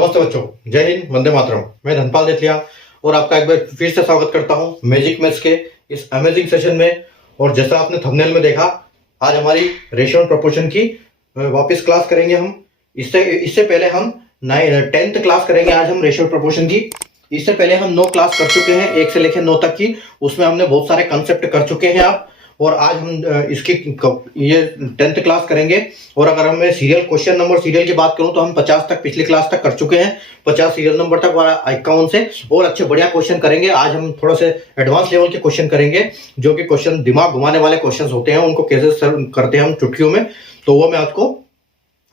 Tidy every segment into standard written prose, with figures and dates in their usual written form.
नमस्ते बच्चों, जय हिंद, वंदे मातरम। मैं धनपाल देथिया और आपका एक बार फिर से स्वागत करता हूं मैजिक मैथ्स के इस अमेजिंग सेशन में। और जैसा आपने थंबनेल में देखा, आज हमारी रेशियो एंड प्रोपोर्शन की वापस क्लास करेंगे हम। इससे पहले हम 10th क्लास करेंगे आज हम रेशियो एंड प्रोपोर्शन की। इससे पहले हम 9 क्लास कर चुके हैं, 1 से लेकर 9 तक की। उसमें हमने बहुत सारे कंसेप्ट कर चुके हैं आप। और आज हम इसकी ये 10th क्लास करेंगे। और अगर हमें सीरियल की बात करूं तो हम 50 तक पिछली क्लास तक कर चुके हैं, 50 सीरियल नंबर तक, 51 से और अच्छे बढ़िया क्वेश्चन करेंगे। आज हम थोड़ा से एडवांस लेवल के क्वेश्चन करेंगे, जो कि क्वेश्चन दिमाग घुमाने वाले क्वेश्चन होते हैं। उनको कैसे सॉल्व करते हैं हम चुटकियों में, तो वो मैं आपको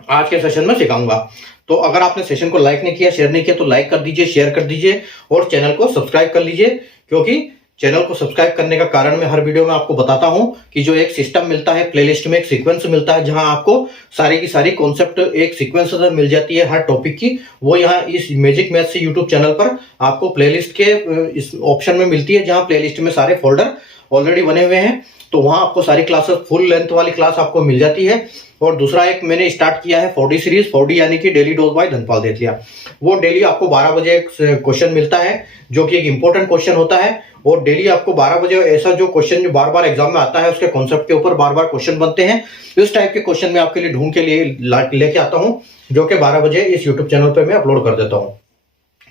आज के सेशन में सिखाऊंगा। तो अगर आपने सेशन को लाइक नहीं किया, शेयर नहीं किया, तो लाइक कर दीजिए, शेयर कर दीजिए और चैनल को सब्सक्राइब कर लीजिए। क्योंकि चैनल को सब्सक्राइब करने का कारण मैं हर वीडियो में आपको बताता हूं कि जो एक सिस्टम मिलता है, प्लेलिस्ट में एक सीक्वेंस मिलता है, जहां आपको सारी की सारी कॉन्सेप्ट एक सीक्वेंस मिल जाती है हर टॉपिक की। वो यहाँ इस मैजिक मैथ्स से यूट्यूब चैनल पर आपको प्लेलिस्ट के इस ऑप्शन में मिलती है, जहां प्लेलिस्ट में सारे फोल्डर ऑलरेडी बने हुए हैं। तो वहां आपको सारी क्लासेस, फुल लेंथ वाली क्लास आपको मिल जाती है। और दूसरा एक मैंने स्टार्ट किया है 4D सीरीज, 4D यानी कि डेली डोज बाय धनपाल देथिया। वो डेली आपको 12 बजे एक क्वेश्चन मिलता है, जो कि एक इंपॉर्टेंट क्वेश्चन होता है। और डेली आपको 12 बजे ऐसा जो क्वेश्चन जो बार बार एग्जाम में आता है, उसके कॉन्सेप्ट के ऊपर बार बार क्वेश्चन बनते हैं। इस टाइप के क्वेश्चन मैं आपके लिए ढूंढ के लिए लेके आता हूं, जो कि 12 बजे इस यूट्यूब चैनल पर मैं अपलोड कर देता हूं।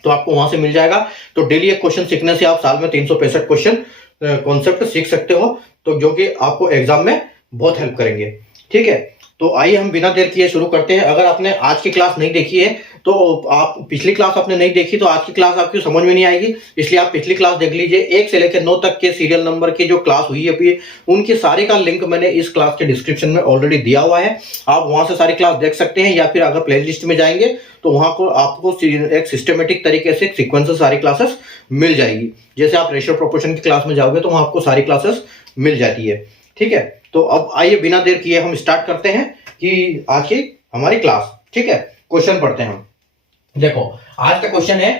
तो आपको वहां से मिल जाएगा। तो डेली एक क्वेश्चन सीखने से आप साल में 365 क्वेश्चन कॉन्सेप्ट सीख सकते हो, तो जो कि आपको एग्जाम में बहुत हेल्प करेंगे। ठीक है, तो आइए हम बिना देर किए शुरू करते हैं। अगर आपने आज की क्लास नहीं देखी है, तो आप पिछली क्लास आपने नहीं देखी, तो आज की क्लास आपकी समझ में नहीं आएगी। इसलिए आप पिछली क्लास देख लीजिए। 1 से लेकर 9 तक के सीरियल नंबर की जो क्लास हुई है अभी, उनकी सारी का लिंक मैंने इस क्लास के डिस्क्रिप्शन में ऑलरेडी दिया हुआ है। आप वहां से सारी क्लास देख सकते हैं, या फिर अगर प्ले लिस्ट में जाएंगे तो वहां को आपको एक सिस्टमेटिक तरीके से सीक्वेंस सारी क्लासेस मिल जाएगी। जैसे आप रेशियो प्रोपोर्शन की क्लास में जाओगे तो वहां आपको सारी क्लासेस मिल जाती है। ठीक है, तो अब आइए बिना देर किए हम स्टार्ट करते हैं कि आज की हमारी क्लास। ठीक है, क्वेश्चन पढ़ते हैं हम। देखो, आज का क्वेश्चन है,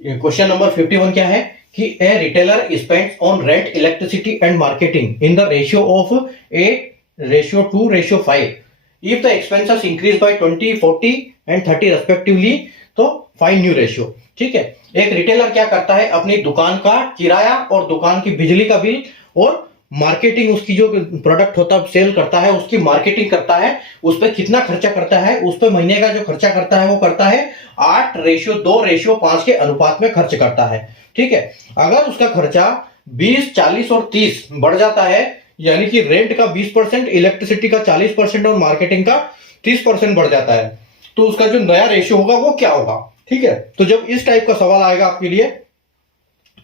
क्वेश्चन नंबर 51 क्या है कि a retailer spends on rent, electricity and marketing in the ratio of 8:2:5 if the expenses increase by 20, 40 and 30 respectively, तो फाइंड न्यू रेशियो। ठीक है, एक रिटेलर क्या करता है, अपनी दुकान का किराया और दुकान की बिजली का बिल और मार्केटिंग, उसकी जो प्रोडक्ट होता है सेल करता है, उसकी मार्केटिंग करता है, उस पर कितना खर्चा करता है, उस पर महीने का जो खर्चा करता है वो करता है 8:2:5 के अनुपात में खर्च करता है। ठीक है, अगर उसका खर्चा 20, 40 और 30 बढ़ जाता है, यानी कि रेंट का 20%, इलेक्ट्रिसिटी का 40% और मार्केटिंग का 30% बढ़ जाता है, तो उसका जो नया रेशियो होगा वो क्या होगा। ठीक है, तो जब इस टाइप का सवाल आएगा आपके लिए,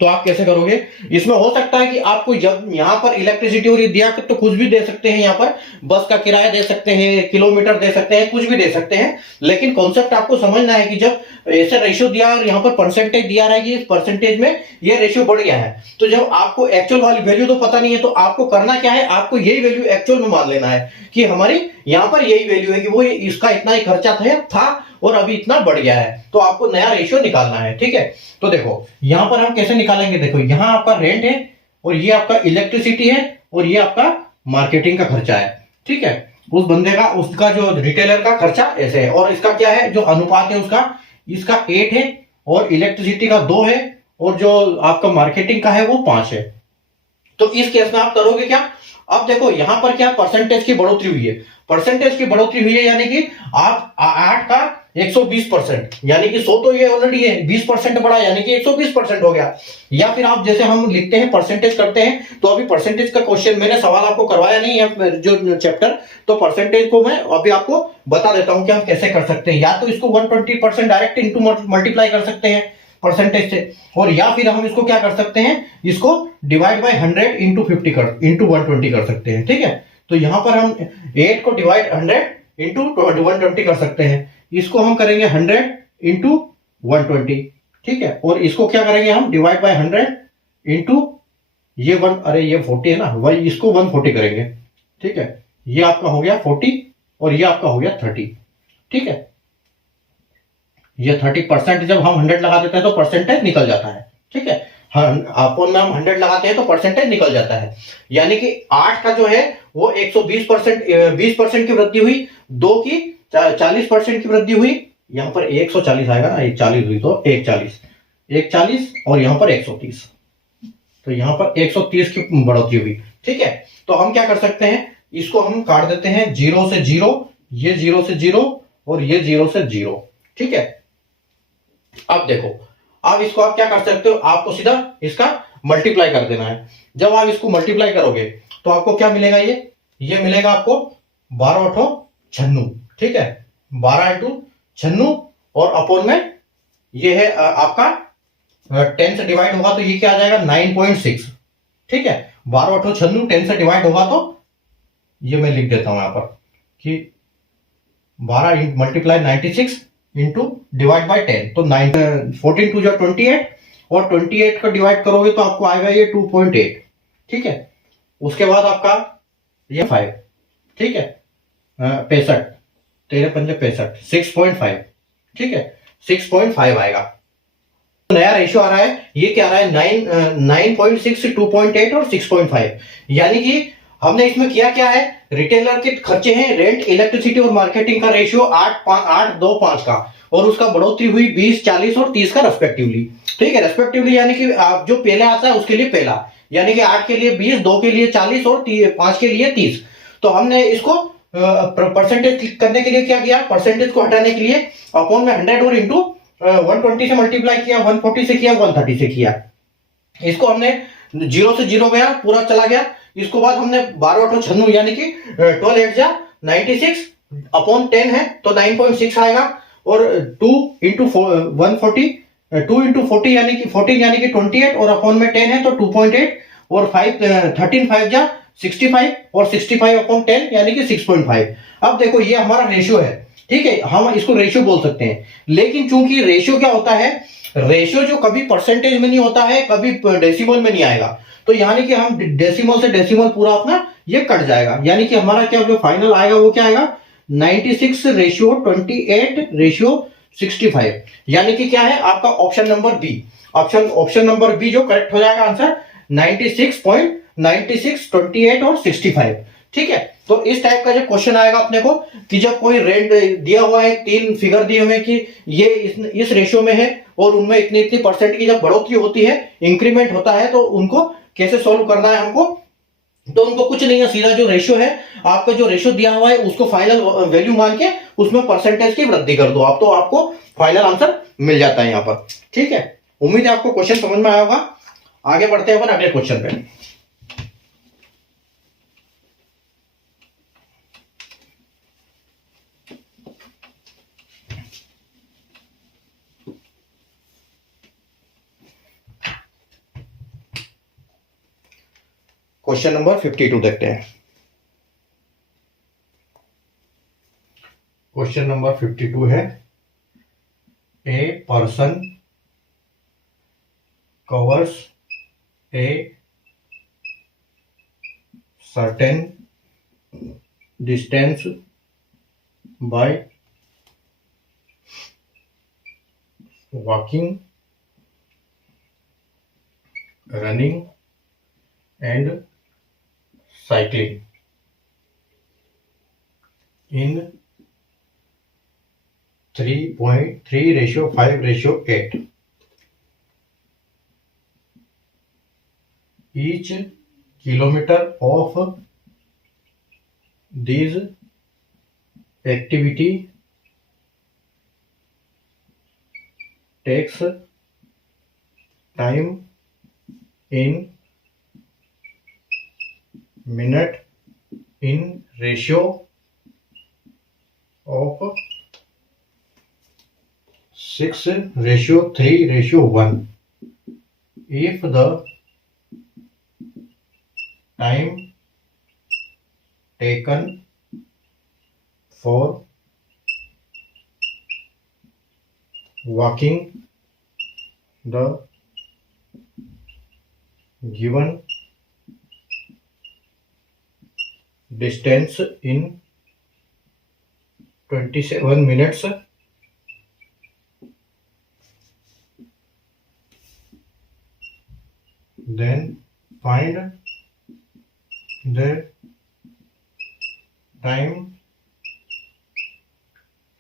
तो आप कैसे करोगे। इसमें हो सकता है कि आपको जब यहां पर इलेक्ट्रिसिटी और दिया तो कुछ भी दे सकते हैं, यहां पर बस का किराया दे सकते हैं, किलोमीटर दे सकते हैं, कुछ भी दे सकते हैं। लेकिन कॉन्सेप्ट आपको समझना है कि जब ऐसे रेशियो दिया और यहां पर परसेंटेज दिया रहा है कि इस परसेंटेज में ये रेशियो बढ़ गया है, तो जब आपको एक्चुअल वाली वैल्यू तो पता नहीं है, तो आपको करना क्या है, आपको यही वैल्यू एक्चुअल में मान लेना है कि हमारी यहां पर यही वैल्यू है कि वो इसका इतना ही खर्चा था और अभी इतना बढ़ गया है, तो आपको नया रेशियो निकालना है। ठीक है, तो देखो यहां पर हम कैसे निकालेंगे। देखो, यहां आपका रेंट है और ये आपका इलेक्ट्रिसिटी है और ये आपका मार्केटिंग का खर्चा है। ठीक है, उस बंदे का, उसका जो रिटेलर का खर्चा ऐसे है, और इसका क्या है, जो अनुपात है उसका, इसका 8 है और इलेक्ट्रिसिटी का 2 है और जो आपका मार्केटिंग का है वो 5 है। तो इस केस में आप करोगे क्या, अब देखो यहां पर क्या परसेंटेज की बढ़ोतरी हुई है, परसेंटेज की बढ़ोतरी हुई है, यानी कि आप 8 का 120%, यानी कि 100 तो ये ऑलरेडी है, 20% बढ़ा यानी कि 120% हो गया। या फिर आप जैसे हम लिखते हैं परसेंटेज करते हैं, तो अभी परसेंटेज का क्वेश्चन मैंने सवाल आपको करवाया नहीं है जो चैप्टर, तो परसेंटेज को मैं अभी आपको बता देता हूं कि हम कैसे कर सकते हैं। या तो इसको 120% डायरेक्ट इंटू मल्टीप्लाई कर सकते हैं परसेंटेज से, और या फिर हम इसको क्या कर सकते हैं, इसको डिवाइड बाय 100 इंटू 120 कर सकते हैं। ठीक है, तो यहां पर हम 8 को डिवाइड 100 इंटू 120 कर सकते हैं। इसको हम करेंगे 100 इंटू 120। ठीक है, और इसको क्या करेंगे हम, डिवाइड बाय 100 इंटू ये 40 है ना, वही इसको 140 करेंगे। ठीक है, ये आपका हो गया 40 और ये आपका हो गया 30। ठीक है, ये 30% जब हम 100 लगा देते हैं तो परसेंटेज निकल जाता है। ठीक है, अपन में हम 100 लगाते हैं तो परसेंटेज निकल जाता है, यानी कि 8 का जो है वो 120%, 20% की वृद्धि हुई, 2 की 40% की वृद्धि हुई, यहाँ पर 140 आएगा ना, 140 हुई तो 140, 140 और यहाँ पर 130, तो यहाँ पर 130 की बढ़ोतरी हुई। ठीक है, तो हम क्या कर सकते हैं, इसको हम काट देते हैं 0 से 0, ये 0 से 0 और ये 0 से 0। ठीक है, अब देखो, अब इसको आप क्या कर सकते हो, आपको सीधा इसका मल्टीप्लाई कर देना है। जब आप इसको मल्टीप्लाई करोगे तो आपको क्या मिलेगा, ये मिलेगा आपको 12 अठो 96। ठीक है, 12 इंटू 96 और अपॉन में ये है आपका 10 से डिवाइड होगा तो ये क्या आ जाएगा 9.6। ठीक है, 12 अठो 96 10 से डिवाइड होगा तो ये मैं लिख देता हूं यहां पर कि 12 मल्टीप्लाई 96 इंटू डिवाइड बाई 10, तो 14 टू जो 28 और 28 का डिवाइड करोगे तो आपको आएगा ये 2.8। ठीक है, उसके बाद आपका ये 5, ठीक है, 65, 13 पंजे 65, 6.5। ठीक है, 6.5 आएगा। नया रेशियो आ रहा है, ये क्या आ रहा है 9.6, 2.8 और 6.5। यानी कि हमने इसमें किया क्या है, रिटेलर के खर्चे हैं रेंट, इलेक्ट्रिसिटी और मार्केटिंग का रेशियो 8 2 5 का, और उसका बढ़ोतरी हुई 20 40 और 30 का रेस्पेक्टिवली। ठीक है, रेस्पेक्टिवली यानी कि आप जो पहले आता है उसके लिए पहला, यानी कि 8 के लिए 20, 2 के लिए 40 और 5 के लिए 30। तो हमने इसको परसेंटेज करने के लिए क्या किया, परसेंटेज को हटाने के लिए अपॉन में 100 और इंटू 120 से मल्टीप्लाई किया, 140 से किया, 130 से किया। इसको हमने 0 से 0 गया, पूरा चला गया। इसको बाद हमने 12 अठो 96 यानी कि 12 8 जा 96 अपॉन 10 है तो 9.6 आएगा, और 2 इंटू 140, 2 इंटू 40 यानी कि 14 यानी कि 28 और अपॉन में 10 है तो 2.8, और 5 13 5 जा 65 और 65 अपॉन 10 यानी कि 6.5। अब देखो ये हमारा रेशियो है। ठीक है, हम इसको रेशियो बोल सकते हैं, लेकिन चूंकि रेशियो क्या होता है, रेशियो जो कभी परसेंटेज में नहीं होता है, कभी डेसिमल में नहीं आएगा, तो यानी कि हम डेसिमल से डेसिमल पूरा अपना ये कट जाएगा, यानी कि हमारा क्या जो फाइनल आएगा वो क्या आएगा 96 रेशियो 28 रेशियो 65। यानी कि क्या है आपका option number B, option number B जो करेक्ट हो जाएगा आंसर 96.96 28 और 65। ठीक है, तो इस टाइप का जो क्वेश्चन आएगा अपने को कि जब कोई रेंट दिया हुआ है, 3 फिगर दिए हुए कि ये इस रेशियो में है और उनमें इतनी इतनी परसेंट की जब बढ़ोतरी होती है, इंक्रीमेंट होता है, तो उनको कैसे सॉल्व करना है हमको, तो उनको कुछ नहीं है, सीधा जो रेशियो है आपका, जो रेशियो दिया हुआ है उसको फाइनल वैल्यू मान के उसमें परसेंटेज की वृद्धि कर दो आप, तो आपको फाइनल आंसर मिल जाता है यहाँ पर। ठीक है, उम्मीद है आपको क्वेश्चन समझ में आया होगा। आगे बढ़ते हैं अपन अगले क्वेश्चन पे। क्वेश्चन नंबर 52 देखते हैं। क्वेश्चन नंबर 52 है, a person covers a certain distance by walking, running and cycling in 3.3:5:8. Each kilometer of these activity takes time in minute in ratio of 6:3:1. If the time taken for walking the given distance in 27 minutes, then find the time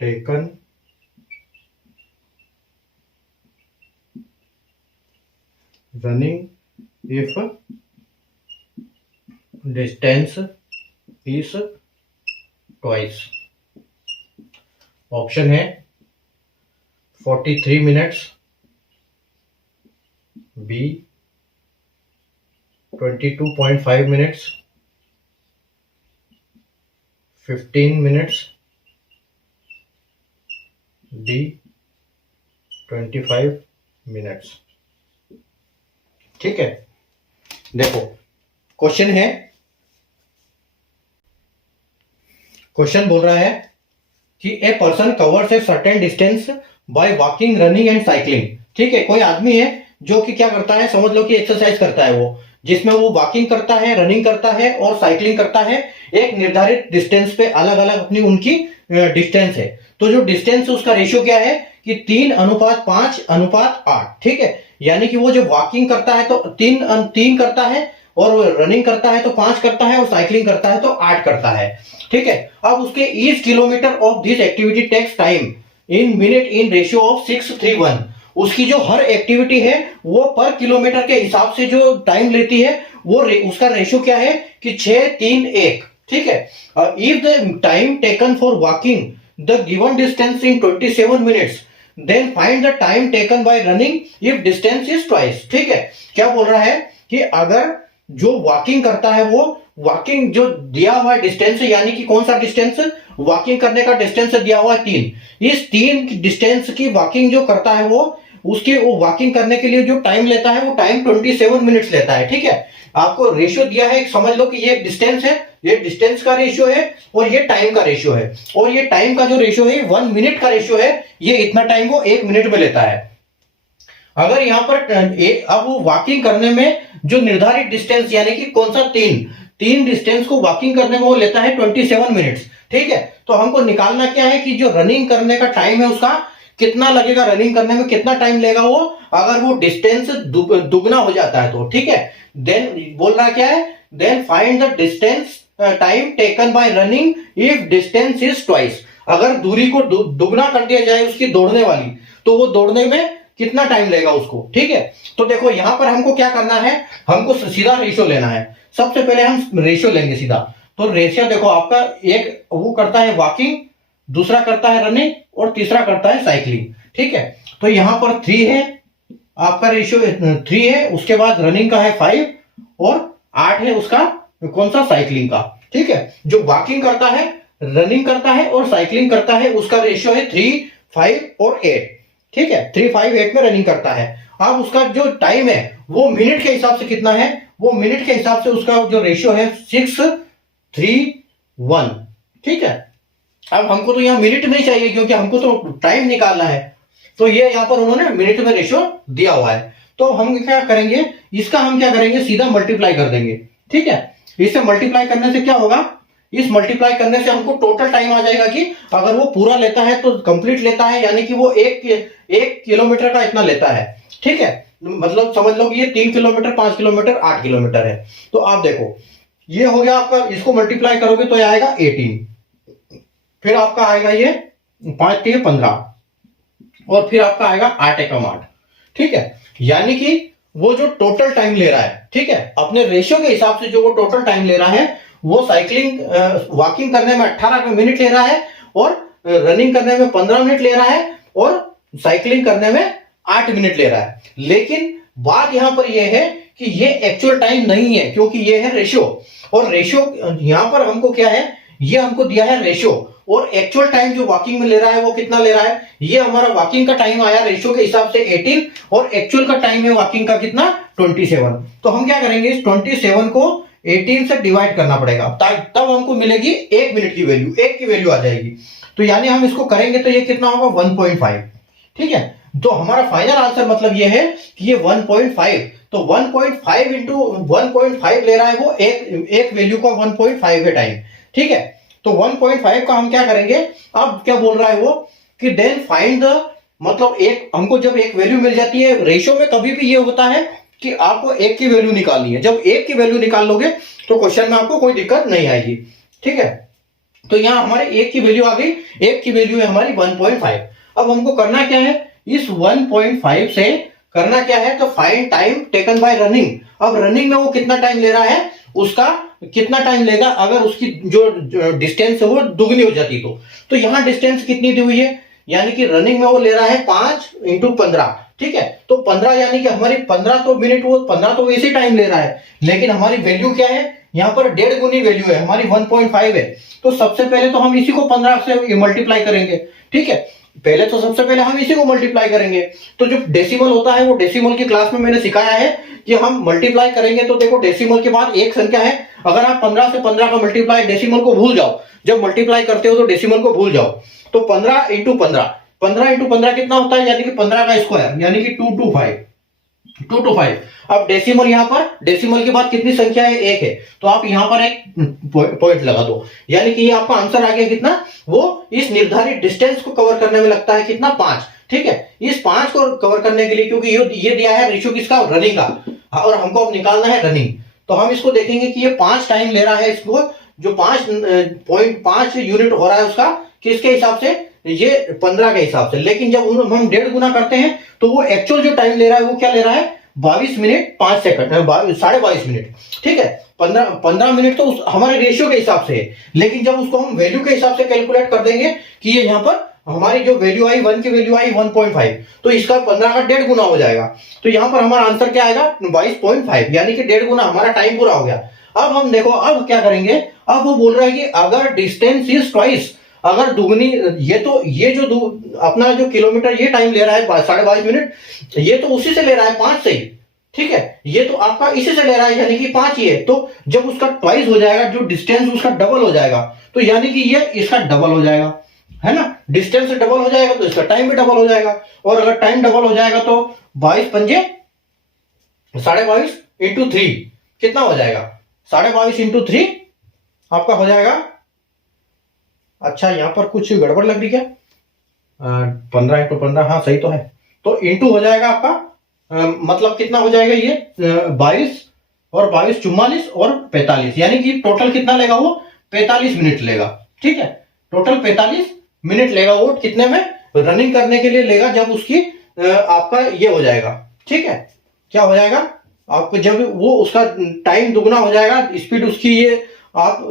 taken running if distance is twice. Option है 43 minutes, B 22.5 minutes, 15 minutes, D 25 minutes. ठीक है, देखो question है, question बोल रहा है कि a person covers a certain distance by walking, running and cycling. ठीक है, कोई आदमी है जो कि क्या करता है, समझ लो कि एक्सरसाइज करता है वो, जिसमें वो वॉकिंग करता है, रनिंग करता है और साइकिलिंग करता है। एक निर्धारित डिस्टेंस पे अलग अलग अपनी उनकी डिस्टेंस है। तो जो डिस्टेंस है उसका रेशियो क्या है कि 3:5:8। ठीक है, यानी कि वो जो वॉकिंग करता है तो 3 करता है, और रनिंग करता है तो 5 करता है, और साइकिलिंग करता है तो 8 करता है। ठीक है, अब उसके each kilometre of this activity takes time in minute in ratio of 6:3:1। उसकी जो हर एक्टिविटी है वो पर किलोमीटर के हिसाब से जो टाइम लेती है वो उसका रेशियो क्या है कि 6:3:1। ठीक है, if the time taken for walking the given distance in 27 minutes, then find the time taken by running if distance is twice. ठीक है, क्या बोल रहा है कि अगर जो वॉकिंग करता है वो वॉकिंग जो दिया हुआ डिस्टेंस है, यानी कि कौन सा डिस्टेंस, वॉकिंग करने का डिस्टेंस दिया हुआ है 3, इस 3 डिस्टेंस की वॉकिंग जो करता है वो उसके वो वॉकिंग करने के लिए जो टाइम लेता है वो टाइम 27 मिनट्स लेता है। ठीक है, आपको रेशियो दिया है, समझ लो कि ये डिस्टेंस है, ये डिस्टेंस का रेशियो है और ये टाइम का रेशियो है, और ये टाइम का जो रेशियो है 1 मिनट का रेशियो है, ये इतना टाइम वो 1 मिनट में लेता है। अगर यहाँ पर अब वो वॉकिंग करने में जो निर्धारित डिस्टेंस यानी कि कौन सा 3 डिस्टेंस को वॉकिंग करने में वो लेता है 27 मिनट्स। ठीक है, तो हमको निकालना क्या है कि जो रनिंग करने का टाइम है उसका कितना लगेगा, रनिंग करने में कितना टाइम लेगा वो, अगर वो डिस्टेंस दुगना हो जाता है तो। ठीक है, देन बोल रहा क्या है, then find the distance time taken by running if distance is twice. अगर दूरी को दुगना कर दिया जाए उसकी दौड़ने वाली, तो वो दौड़ने में कितना टाइम लेगा उसको। ठीक है, तो देखो यहां पर हमको क्या करना है, हमको सीधा रेशियो लेना है। सबसे पहले हम रेशियो लेंगे सीधा। तो रेशियो देखो आपका, एक वो करता है वॉकिंग, दूसरा करता है रनिंग और तीसरा करता है साइकिलिंग। ठीक है, तो यहां पर 3 है, आपका रेशियो 3 है, उसके बाद रनिंग का है 5 और 8 है उसका कौन सा, साइकिलिंग का। ठीक है, जो वॉकिंग करता है, रनिंग करता है और साइकिलिंग करता है उसका रेशियो है 3, 5 और 8। ठीक है, 3, 5, 8 में रनिंग करता है। अब उसका जो टाइम है वो मिनट के हिसाब से कितना है, वो मिनट के हिसाब से उसका जो रेशियो है 6:3:1। ठीक है, अब हमको तो यहाँ मिनट नहीं चाहिए क्योंकि हमको तो टाइम निकालना है, तो ये यहाँ पर उन्होंने मिनट में रेशियो दिया हुआ है। तो हम क्या करेंगे, इसका हम क्या करेंगे, सीधा मल्टीप्लाई कर देंगे। ठीक है, इससे मल्टीप्लाई करने से क्या होगा, इस मल्टीप्लाई करने से हमको टोटल टाइम आ जाएगा कि अगर वो पूरा लेता है तो कंप्लीट लेता है, यानी कि वो एक किलोमीटर का इतना लेता है। ठीक है, मतलब समझ लो कि ये 3 किलोमीटर, 5 किलोमीटर, 8 किलोमीटर है। तो आप देखो ये हो गया आपका, इसको मल्टीप्लाई करोगे तो आएगा 18, फिर आपका आएगा ये 5 3 15, और फिर आपका आएगा 8 एकम 8। ठीक है, यानी कि वो जो टोटल टाइम ले रहा है, ठीक है, अपने रेशियो के हिसाब से जो वो टोटल टाइम ले रहा है, वो साइकिलिंग वॉकिंग करने में 18 मिनट ले रहा है, और रनिंग करने में 15 मिनट ले रहा है, और साइकिलिंग करने में 8 मिनट ले रहा है। लेकिन बात यहां पर यह है कि ये एक्चुअल टाइम नहीं है, क्योंकि ये है रेशियो, और रेशियो यहां पर हमको क्या है, ये हमको दिया है रेशियो, और एक्चुअल टाइम जो वॉकिंग में ले रहा है वो कितना ले रहा है, ये हमारा वॉकिंग का टाइम आया रेशियो के हिसाब से 18, और एक्चुअल का टाइम है वॉकिंग का कितना, 27। तो हम क्या करेंगे, इस 27 को 18 से डिवाइड करना पड़ेगा, तब हमको मिलेगी 1 मिनट की वैल्यू, 1 की वैल्यू आ जाएगी। तो यानी हम इसको करेंगे तो ये कितना होगा, 1.5। ठीक है, तो हमारा फाइनल आंसर मतलब ये है कि ये 1.5, तो 1.5 इंटू 1.5 ले रहा है वो, एक वैल्यू का 1.5 है टाइम। ठीक है, तो 1.5 का हम क्या करेंगे, अब क्या बोल रहा है वो कि देन फाइंड द, मतलब एक हमको जब एक वैल्यू मिल जाती है, रेशियो में कभी भी ये होता है कि आपको 1 की वैल्यू निकालनी है। जब 1 की वैल्यू निकाल लोगे तो क्वेश्चन में आपको कोई दिक्कत नहीं आएगी। ठीक है, तो यहां हमारे 1 की वैल्यू आ गई, 1 की वैल्यू है हमारी 1.5। अब हमको करना क्या है, इस 1.5 से करना क्या है, तो find time taken by running. अब रनिंग में वो कितना टाइम ले रहा है, उसका कितना टाइम लेगा अगर उसकी जो डिस्टेंस है वो दुगनी हो जाती तो यहाँ डिस्टेंस कितनी दी हुई है, यानी कि रनिंग में वो ले रहा है 5 × 15। ठीक है, तो 15 यानी कि हमारी 15 तो मिनट, वो 15 तो वैसे टाइम ले रहा है, लेकिन हमारी वैल्यू क्या है, यहाँ पर 1.5 गुनी वैल्यू है हमारी, 1.5 है। तो सबसे पहले तो हम इसी को 15 से मल्टीप्लाई करेंगे। ठीक है, पहले तो सबसे पहले हम इसी को मल्टीप्लाई करेंगे। तो जो डेसिमल होता है, वो डेसिमल की क्लास में मैंने सिखाया है कि हम मल्टीप्लाई करेंगे। तो देखो, डेसिमल के बाद एक संख्या है, अगर आप 15 से 15 का मल्टीप्लाई, डेसिमल को भूल जाओ, जब मल्टीप्लाई करते हो तो डेसिमल को भूल जाओ। तो 15 × 15, 15 × 15 कितना होता है, यानी कि 15 का स्क्वायर, यानी कि 225। अब डेसिमल, यहां पर डेसिमल के बाद कितनी संख्या है, एक है, तो आप यहां पर एक पॉइंट लगा दो, यानी कि ये आपका आंसर आ गया कितना, वो इस निर्धारित डिस्टेंस को कवर करने में लगता है कितना, 5। ठीक है, इस 5 को कवर करने के लिए, क्योंकि ये दिया है रेशियो किसका, रनिंग का, और हमको अब निकालना है रनिंग, तो हम इसको देखेंगे कि ये 5 टाइम ले रहा है इसको, जो 5.5 यूनिट हो रहा है उसका, किसके हिसाब से, ये 15 के हिसाब से। लेकिन जब हम 1.5 गुना करते हैं तो वो एक्चुअल जो टाइम ले रहा है वो क्या ले रहा है, 22 मिनट 5 सेकंड, 22.5 मिनट। ठीक है, 15 मिनट तो हमारे रेशियो के हिसाब से है, लेकिन जब उसको हम वैल्यू के हिसाब से कैलकुलेट कर देंगे कि ये यहाँ पर हमारी जो वैल्यू आई, 1 की वैल्यू आई 1.5, तो इसका 15 का 1.5 गुना हो जाएगा। तो यहाँ पर हमारा आंसर क्या आएगा, 22.5, यानी कि 1.5 गुना हमारा टाइम पूरा हो गया। अब हम देखो, अब क्या करेंगे, अब वो बोल रहा है कि अगर डिस्टेंस इज ट्वाइस, अगर दुगनी, ये जो अपना जो किलोमीटर ये टाइम ले रहा है 22.5 मिनट, ये तो उसी से ले रहा है 5 से ही। ठीक है, ये तो आपका इसी से ले रहा है, यानी कि 5 ही है। तो जब उसका ट्वाइस हो जाएगा, जो डिस्टेंस उसका डबल हो जाएगा, तो यानी कि ये इसका डबल हो जाएगा, है ना। डिस्टेंस डबल हो जाएगा तो इसका टाइम भी डबल हो जाएगा, और अगर टाइम डबल हो जाएगा तो 22 पंजे 22.5 × 3 कितना हो जाएगा, 22.5 × 3 आपका हो जाएगा, अच्छा यहाँ पर कुछ गड़बड़ लग रही क्या, 15 × 15, हाँ सही तो है, तो इंटू हो जाएगा आपका, मतलब कितना हो जाएगा ये, 22 और 22 44 और 45, यानी कि टोटल कितना लेगा वो, 45 मिनट लेगा। ठीक है, टोटल 45 मिनट लेगा वो, कितने में, रनिंग करने के लिए लेगा, जब उसकी आपका ये हो जाएगा। ठीक है, क्या हो जाएगा, आपको जब वो उसका टाइम दुगना हो जाएगा, स्पीड उसकी, ये आप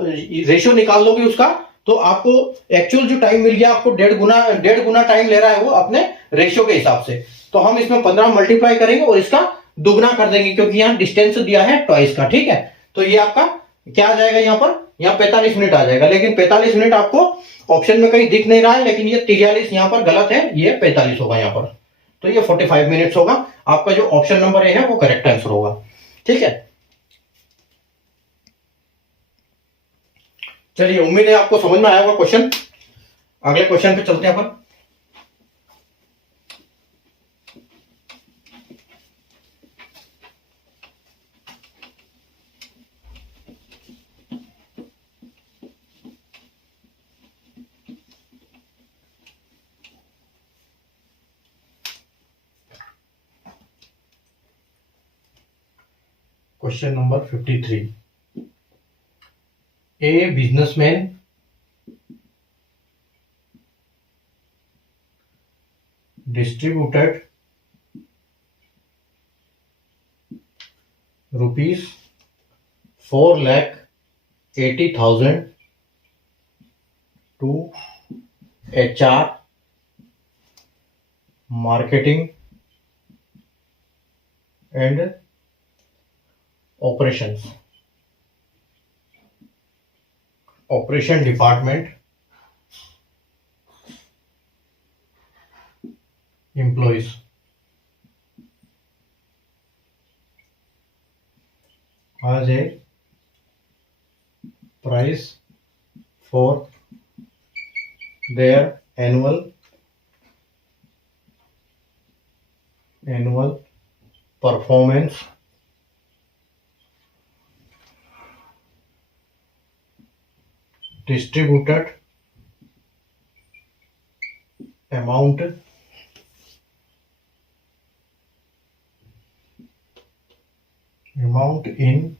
रेशियो निकाल लोगे उसका, तो आपको एक्चुअल जो टाइम मिल गया, आपको 1.5 गुना टाइम ले रहा है वो अपने रेशियो के हिसाब से। तो हम इसमें 15 मल्टीप्लाई करेंगे और इसका दुगना कर देंगे, क्योंकि यहाँ डिस्टेंस दिया है ट्वाइस का। ठीक है, तो ये आपका क्या आ जाएगा, यहाँ पर यहाँ 45 मिनट आ जाएगा, लेकिन 45 मिनट आपको ऑप्शन में कहीं दिख नहीं रहा है, लेकिन ये 43 यहाँ पर गलत है, ये 45 होगा यहाँ पर, तो ये 45 मिनट्स होगा। आपका जो ऑप्शन नंबर ए है वो करेक्ट आंसर होगा। ठीक है, चलिए, उम्मीद है आपको समझ में आया होगा क्वेश्चन। अगले क्वेश्चन पे चलते हैं अपन। Question number 53, a businessman distributed rupees 4,80,000 to HR, marketing and operations, operation department employees as a price for their annual performance distributed amount in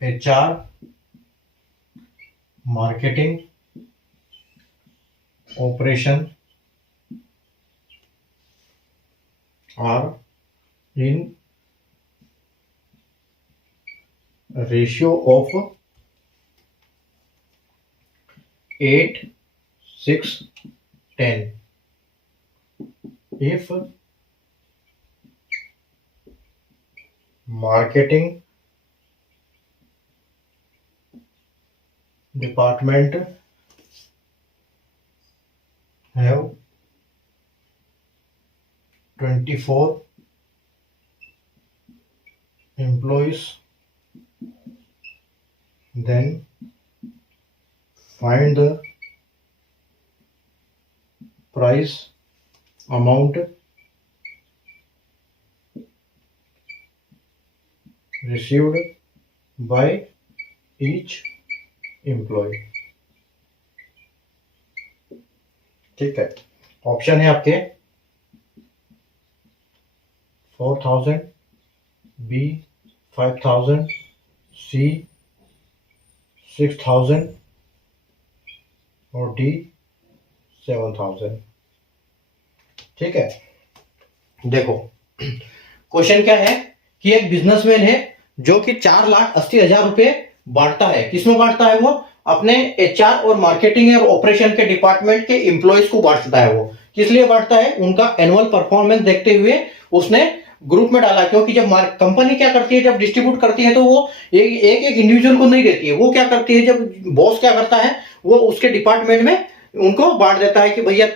HR, marketing, operation are in ratio of 8:6:10 if marketing department have 24 employees, then find the price amount received by each employee। ठीक है, option है आपके 4,000, B 5,000, सी 6,000 और D 7,000। ठीक है, देखो question क्या है कि एक बिजनेसमैन है जो कि 4,80,000 रुपए बांटता है। किसमें बांटता है? वो अपने एचआर और मार्केटिंग और ऑपरेशन के डिपार्टमेंट के एम्प्लॉयज को बांटता है। वो किस लिए बांटता है? उनका एनुअल परफॉर्मेंस देखते हुए उसने ग्रुप में डाला, क्योंकि जब कंपनी क्या करती है, जब डिस्ट्रीब्यूट करती है तो वो एक इंडिविजुअल को नहीं देती है। वो क्या करती है, जब बॉस क्या करता है, वो उसके डिपार्टमेंट में उनको बांट देता है कि भैया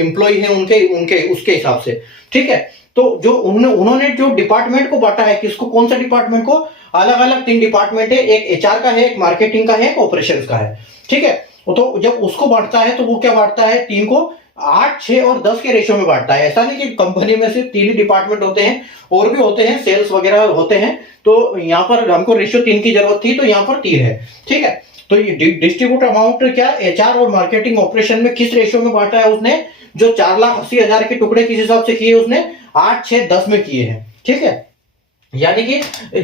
एम्प्लॉय है उनके उसके हिसाब से। ठीक है, तो जो उन्होंने जो डिपार्टमेंट को बांटा है, किसको, कौन सा डिपार्टमेंट को? अलग अलग 3 डिपार्टमेंट है, एक एचआर का है, एक मार्केटिंग का है, एक ऑपरेशंस का है। ठीक है, तो जब उसको बांटता है तो वो क्या बांटता है? 3 को 8, 6 और 10 के रेशियो में बांटता है। ऐसा नहीं कि कंपनी में सिर्फ 3 ही डिपार्टमेंट होते हैं, और भी होते हैं, सेल्स वगैरह होते हैं। तो यहाँ पर हमको रेशियो 3 की जरूरत थी, तो यहाँ पर 3 है। ठीक है, तो ये डिस्ट्रीब्यूट अमाउंट क्या एचआर और मार्केटिंग ऑपरेशन में किस रेशियो में बांटा है उसने? जो 4,80,000 के टुकड़े किस हिसाब से किए उसने? 8, 6, 10 में किए हैं। ठीक है, यानी कि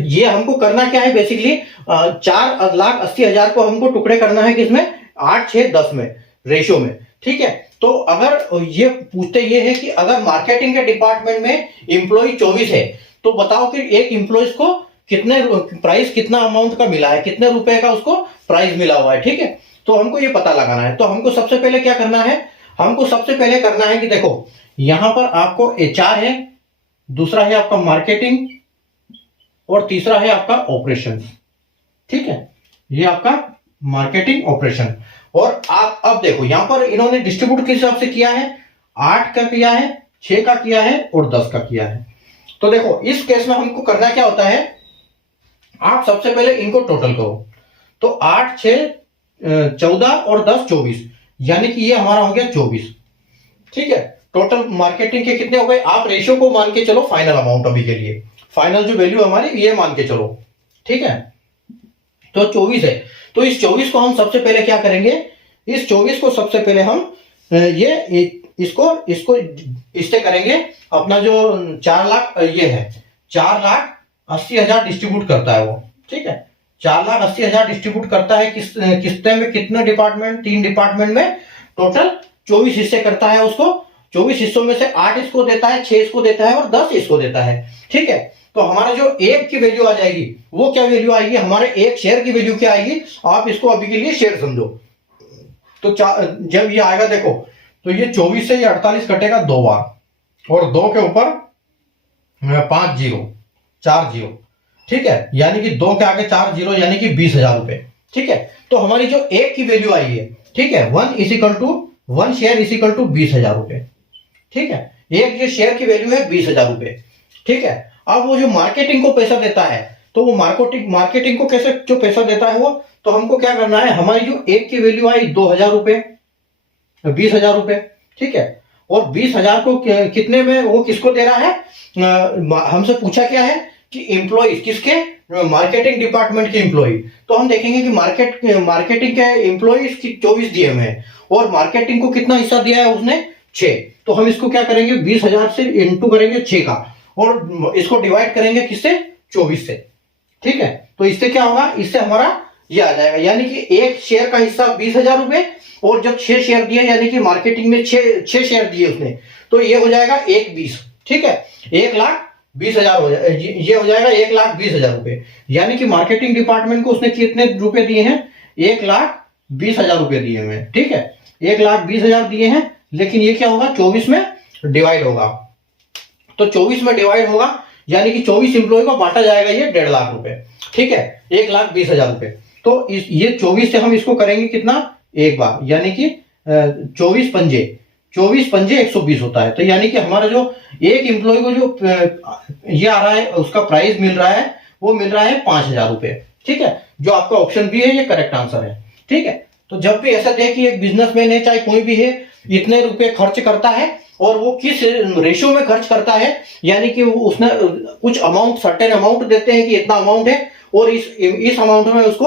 ये हमको करना क्या है बेसिकली, 4,80,000 को हमको टुकड़े करना है किसमें? 8, 6, 10 में रेशियो में। ठीक है, तो अगर ये पूछते ये है कि अगर मार्केटिंग के डिपार्टमेंट में एम्प्लॉय 24 है तो बताओ कि एक एम्प्लॉय को कितने प्राइस, कितना अमाउंट का मिला है, कितने रुपए का उसको प्राइस मिला हुआ है। ठीक है, तो हमको ये पता लगाना है। तो हमको सबसे पहले क्या करना है? हमको सबसे पहले करना है कि देखो यहां पर आपको एचआर है, दूसरा है आपका मार्केटिंग और तीसरा है आपका ऑपरेशन। ठीक है, ये आपका मार्केटिंग ऑपरेशन। और आप अब देखो यहां पर इन्होंने डिस्ट्रीब्यूट किस हिसाब से किया है? 8 का किया है, 6 का किया है और 10 का किया है। तो देखो इस केस में हमको करना क्या होता है, आप सबसे पहले इनको टोटल करो। तो 8, 6, 14 और 10, 24, यानी कि ये हमारा हो गया 24। ठीक है, टोटल मार्केटिंग के कितने हो गए? आप रेशियो को मान के चलो फाइनल अमाउंट, अभी के लिए फाइनल जो वैल्यू हमारी ये मान के चलो। ठीक है, तो 24 है। तो इस 24 को हम सबसे पहले क्या करेंगे? इस 24 को सबसे पहले हम इसको इससे करेंगे अपना जो 4 लाख ये है, 4,80,000 डिस्ट्रीब्यूट करता है वो। ठीक है, 4,80,000 डिस्ट्रीब्यूट करता है किस्ते में, कितने डिपार्टमेंट? 3 डिपार्टमेंट में टोटल 24 हिस्से करता है उसको। 24 हिस्सों में से 8 इसको देता है, 6 इसको देता है और 10 इसको देता है। ठीक है, तो हमारा जो एक की वैल्यू आ जाएगी वो क्या वैल्यू आएगी? हमारे एक शेयर की वैल्यू क्या आएगी? आप इसको अभी के लिए शेयर समझो। तो जब ये आएगा देखो, तो ये 24 से ये 48 कटेगा 2 बार और 2 के ऊपर 5 जीरो, 4 जीरो। ठीक है, यानी कि 2 के आगे 4 जीरो, यानी कि 20,000 रुपए। ठीक है, तो हमारी जो एक की वैल्यू आई है, ठीक है, 1 शेयर इज इक्वल टू 20,000 रुपए। ठीक है, एक जो शेयर की वैल्यू है 20,000 रुपए। ठीक है, अब वो जो मार्केटिंग को पैसा देता है, तो वो मार्केटिंग को कैसे जो पैसा देता है वो, तो हमको क्या करना है, हमारी जो एक की वैल्यू आई 2,000 रुपए, 20,000 रुपए। ठीक है, और 20,000 को कितने में वो किसको दे रहा है? हमसे पूछा क्या है कि एम्प्लॉय किसके? मार्केटिंग डिपार्टमेंट के एम्प्लॉय। तो हम देखेंगे कि मार्केटिंग के एम्प्लॉयज की 24 दिए हुए हैं और मार्केटिंग को कितना हिस्सा दिया है उसने? 6। तो हम इसको क्या करेंगे, 20,000 से इंटू करेंगे 6 का और इसको डिवाइड करेंगे किससे? 24 से। ठीक है, तो इससे क्या होगा, इससे हमारा ये आ जाएगा, यानी कि एक शेयर का हिस्सा 20,000 रुपए और जब 6 शेयर दिए, यानी कि मार्केटिंग में 6 शेयर दिए उसने, तो ये हो जाएगा 1,20,000। ठीक है, 1,20,000 20,000 हो जाए, ये हो जाएगा 1,20,000 रुपए। यानी कि मार्केटिंग डिपार्टमेंट को उसने कितने रुपए दिए हैं? 1,20,000 रुपए दिए हुए हैं। ठीक है, 1,20,000 दिए हैं, लेकिन ये क्या होगा? 24 में डिवाइड होगा। तो 24 में डिवाइड होगा, यानी कि 24 इंप्लॉय को बांटा जाएगा ये 1.5 लाख रुपए। ठीक है, 1,20,000 रुपए। तो ये 24 से हम इसको करेंगे कितना? एक बार, यानी कि 24 पंजे 120 होता है। तो यानी कि हमारा जो एक एम्प्लॉय को जो ये आ रहा है, उसका प्राइस मिल रहा है, वो मिल रहा है 5,000 रुपए। ठीक है, जो आपका ऑप्शन भी है, ये करेक्ट आंसर है। ठीक है, तो जब भी ऐसा देखे कि एक बिजनेसमैन है, चाहे कोई भी है, इतने रुपए खर्च करता है और वो किस रेशियो में खर्च करता है, यानी कि वो उसने कुछ अमाउंट, सर्टेन अमाउंट देते हैं कि इतना अमाउंट है और इस अमाउंट में उसको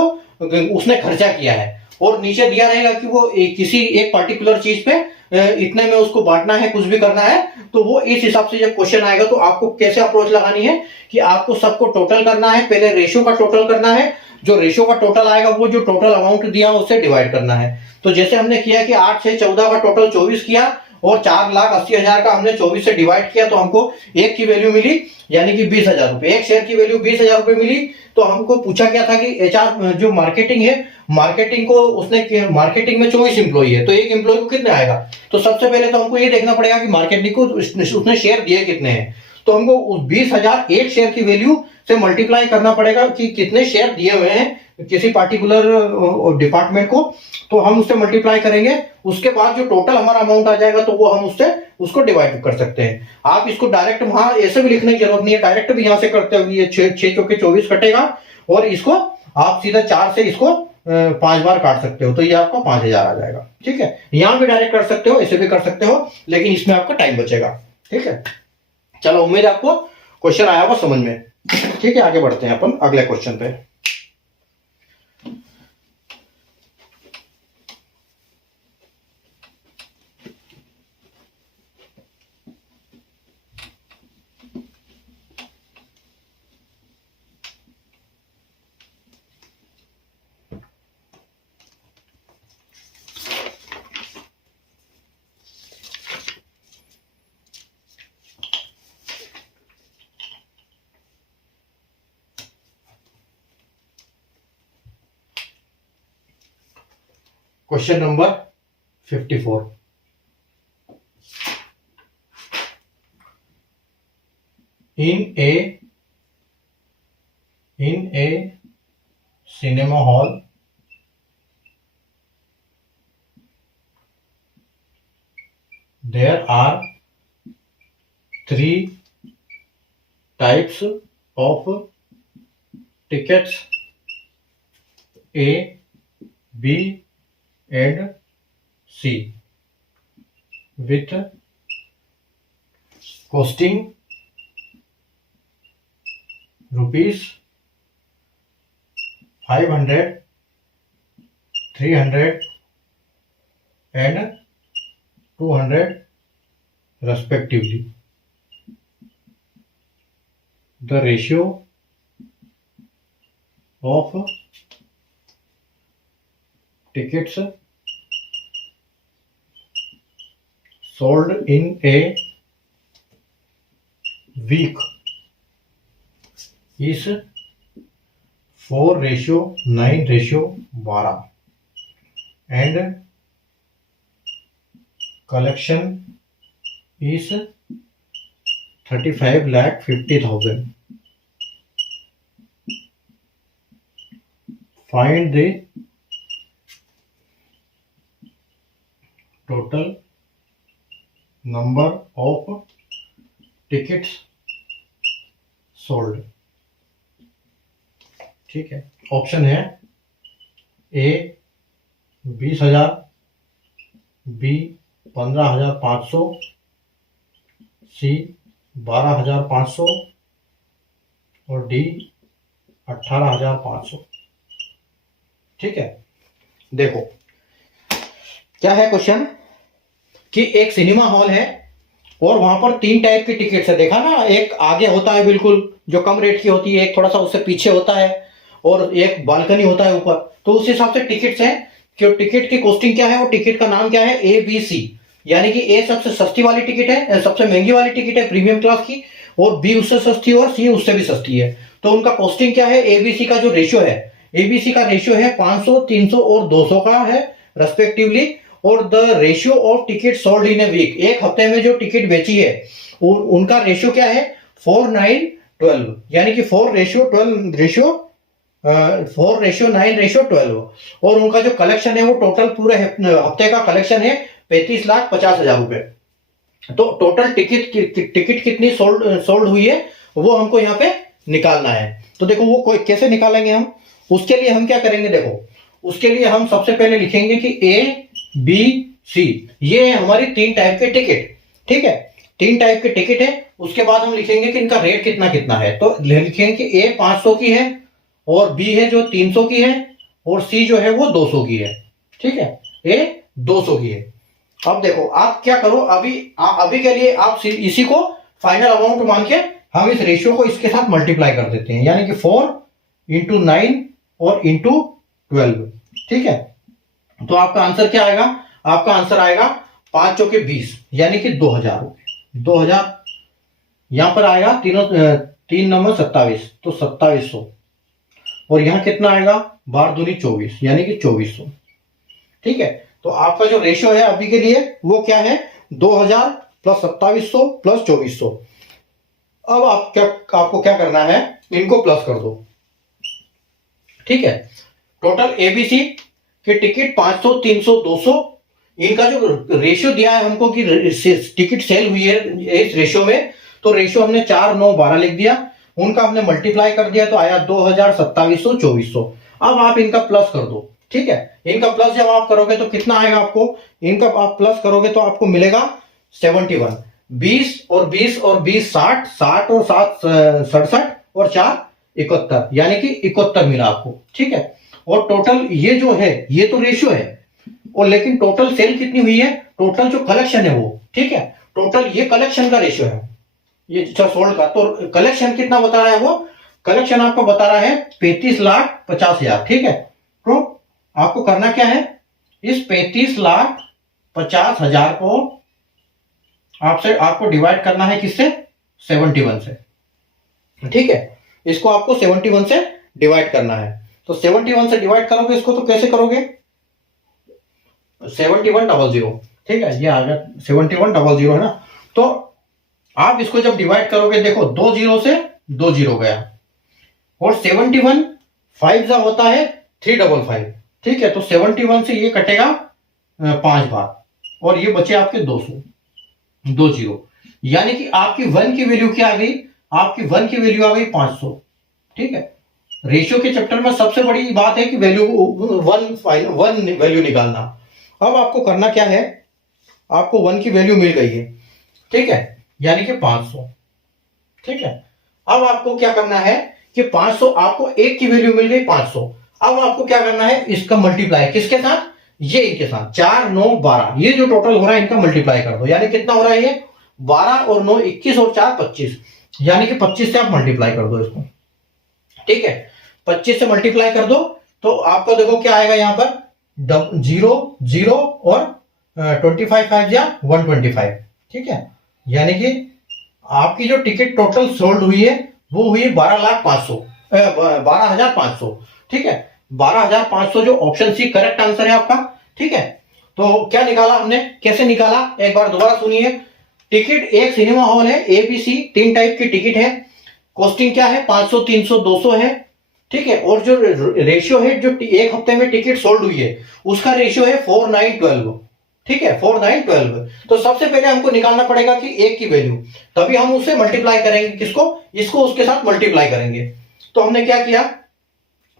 उसने खर्चा किया है, और नीचे दिया रहेगा कि वो किसी एक पर्टिकुलर चीज पे इतने में उसको बांटना है, कुछ भी करना है। तो वो इस हिसाब से जब क्वेश्चन आएगा तो आपको कैसे अप्रोच लगानी है कि आपको सबको टोटल करना है, पहले रेशियो का टोटल करना है, जो रेशियो का टोटल आएगा वो जो टोटल अमाउंट दिया उससे डिवाइड करना है। तो जैसे हमने किया कि 8 से 14 का टोटल 24 किया और 4,80,000 का हमने 24 से डिवाइड किया, तो हमको एक की वैल्यू मिली, यानी कि 20,000 रुपए। एक शेयर की वैल्यू 20,000 रुपए मिली। तो हमको पूछा गया था कि एचआर जो मार्केटिंग है, मार्केटिंग को उसने, मार्केटिंग में 24 इंप्लॉई है, तो एक इंप्लॉय को कितने आएगा? तो सबसे पहले तो हमको ये देखना पड़ेगा कि मार्केटिंग को उसने शेयर दिए कितने हैं। तो हमको उस 20,000 एक शेयर की वैल्यू से मल्टीप्लाई करना पड़ेगा कि कितने शेयर दिए हुए हैं किसी पार्टिकुलर डिपार्टमेंट को। तो हम उससे मल्टीप्लाई करेंगे, उसके बाद जो टोटल हमारा अमाउंट आ जाएगा तो वो हम उससे उसको डिवाइड कर सकते हैं। आप इसको डायरेक्ट वहां ऐसे भी लिखने की जरूरत नहीं है, डायरेक्ट भी यहां से करते हुए ये 6 चौके 24 कटेगा और इसको आप सीधा 4 से इसको 5 बार काट सकते हो, तो ये आपका 5,000 आ जाएगा। ठीक है, यहां भी डायरेक्ट कर सकते हो, ऐसे भी कर सकते हो, लेकिन इसमें आपका टाइम बचेगा। ठीक है, चलो उम्मीद है आपको क्वेश्चन आया होगा समझ में। ठीक है, आगे बढ़ते हैं अपन अगले क्वेश्चन पे। Question number 54। In a cinema hall, there are 3 types of tickets: A, B, and C, with costing rupees 500, 300 and 200 respectively. The ratio of tickets sold in a week is 4:9:12 and collection is 35,50,000. Find the total number of tickets sold. ठीक है, option है ए 20,000, B 15,500, सी 12,500 और D 18,500। ठीक है, देखो क्या है question कि एक सिनेमा हॉल है और वहां पर 3 टाइप की टिकट्स है। देखा ना, एक आगे होता है बिल्कुल जो कम रेट की होती है, एक थोड़ा सा उससे पीछे होता है और एक बालकनी होता है ऊपर। तो उस हिसाब से टिकट्स हैं कि टिकट की कॉस्टिंग क्या है और टिकट का नाम क्या है, ए बी सी। यानी कि ए सबसे सस्ती वाली टिकट है, सबसे महंगी वाली टिकट है प्रीमियम क्लास की, और बी उससे सस्ती है और सी उससे भी सस्ती है। तो उनका कॉस्टिंग क्या है, एबीसी का जो रेशियो है, एबीसी का रेशियो है 500, 300 और 200 का है रेस्पेक्टिवली। और the ratio of ticket sold in a week, एक हफ्ते में जो टिकट बेची है उनका रेशियो क्या है 4, 9, 12, यानी कि 4:9:12। और उनका जो कलेक्शन है वो टोटल पूरे हफ्ते का कलेक्शन है 35,50,000 रुपए। तो टोटल टिकट कितनी सोल्ड हुई है वो हमको यहाँ पे निकालना है। तो देखो वो कैसे निकालेंगे हम, उसके लिए हम क्या करेंगे, देखो उसके लिए हम सबसे पहले लिखेंगे कि ए बी सी, ये है हमारी 3 टाइप के टिकट, ठीक है, 3 टाइप के टिकट है। उसके बाद हम लिखेंगे कि इनका रेट कितना कितना है। तो लिखेंगे कि ए 500 की है और बी है जो 300 की है और सी जो है वो 200 की है, ठीक है, ए 200 की है। अब देखो आप क्या करो, अभी के लिए आप इसी को फाइनल अमाउंट मान के हम इस रेशियो को इसके साथ मल्टीप्लाई कर देते हैं, यानी कि 4 × 9 और × 12, ठीक है। तो आपका आंसर क्या आएगा, आपका आंसर आएगा 5 चौके 20, यानी कि 2000 रुपए, 2000 यहां पर आएगा, 3 नंबर 27, तो 2700। और यहां कितना आएगा, 12 दूनी 24, यानी कि 2400, ठीक है। तो आपका जो रेशियो है अभी के लिए वो क्या है, 2000 प्लस 2700 प्लस 2400। अब आपको क्या करना है, इनको प्लस कर दो, ठीक है। टोटल एबीसी के टिकट 500, 300, 200, इनका जो रेशियो दिया है हमको कि टिकट सेल हुई है इस रेशियो में, तो रेशियो हमने 4, 9, 12 लिख दिया, उनका हमने मल्टीप्लाई कर दिया तो आया 2000, 2700, 2400। अब आप इनका प्लस कर दो, ठीक है। इनका प्लस जब आप करोगे तो कितना आएगा आपको, इनका आप प्लस करोगे तो आपको मिलेगा 71, 20 और 20 और 20 60, 60 और 7 67 और 4 71, यानी कि 71 मिला आपको, ठीक है। और टोटल ये जो है ये तो रेशियो है, और लेकिन टोटल सेल कितनी हुई है, टोटल जो कलेक्शन है वो, ठीक है, टोटल ये कलेक्शन का रेशियो है, ये सोल्ड का। तो कलेक्शन कितना बता रहा है, वो कलेक्शन आपको बता रहा है 35,50,000, ठीक है। तो आपको करना क्या है, इस 35,50,000 को आपको डिवाइड करना है किससे, 71 से, ठीक है। इसको आपको 71 से डिवाइड करना है। तो 71 से डिवाइड करोगे इसको तो कैसे करोगे, 7100, ठीक है, ये आ गया 7100 है ना। तो आप इसको जब डिवाइड करोगे, देखो 2 0 से 2 0 गया, और 71 5 होता है 355, ठीक है। तो 71 से ये कटेगा 5 बार, और ये बचे आपके 2 0, यानी कि आपकी 1 की वैल्यू क्या आ गई, आपकी 1 की वैल्यू आ गई 500, ठीक है। रेशियो के चैप्टर में सबसे बड़ी बात है कि वैल्यू 1 वैल्यू निकालना। अब आपको करना क्या है, आपको 1 की वैल्यू मिल गई है, ठीक है, यानी कि 500, ठीक है। अब आपको क्या करना है कि 500, आपको 1 की वैल्यू मिल गई 500। अब आपको क्या करना है, इसका मल्टीप्लाई किसके साथ, ये इनके साथ, 4, 9, 12, ये जो टोटल हो रहा है इनका मल्टीप्लाई कर दो, यानी कितना हो रहा है ये 12 और 9 21 और 4 25, यानी कि 25 से आप मल्टीप्लाई कर दो इसको, ठीक है। 25 से मल्टीप्लाई कर दो तो आपको देखो क्या आएगा, यहां पर 0 0 और 25 5 या 125, ठीक है। यानी कि आपकी जो टिकट टोटल सोल्ड हुई है वो हुई 12,500, ठीक है, 12,500 जो ऑप्शन सी करेक्ट आंसर है आपका, ठीक है। तो क्या निकाला हमने, कैसे निकाला, एक बार दोबारा सुनिए। टिकट एक सिनेमा हॉल है, एबीसी 3 टाइप की टिकट है, कॉस्टिंग क्या है 500, 300, 200 है, ठीक है। और जो रेशियो है, जो एक हफ्ते में टिकट सोल्ड हुई है उसका रेशियो है 4, 9, 12, ठीक है, 4, 9, 12। तो सबसे पहले हमको निकालना पड़ेगा कि एक की वैल्यू, तभी हम उससे मल्टीप्लाई करेंगे, किसको, इसको उसके साथ मल्टीप्लाई करेंगे। तो हमने क्या किया,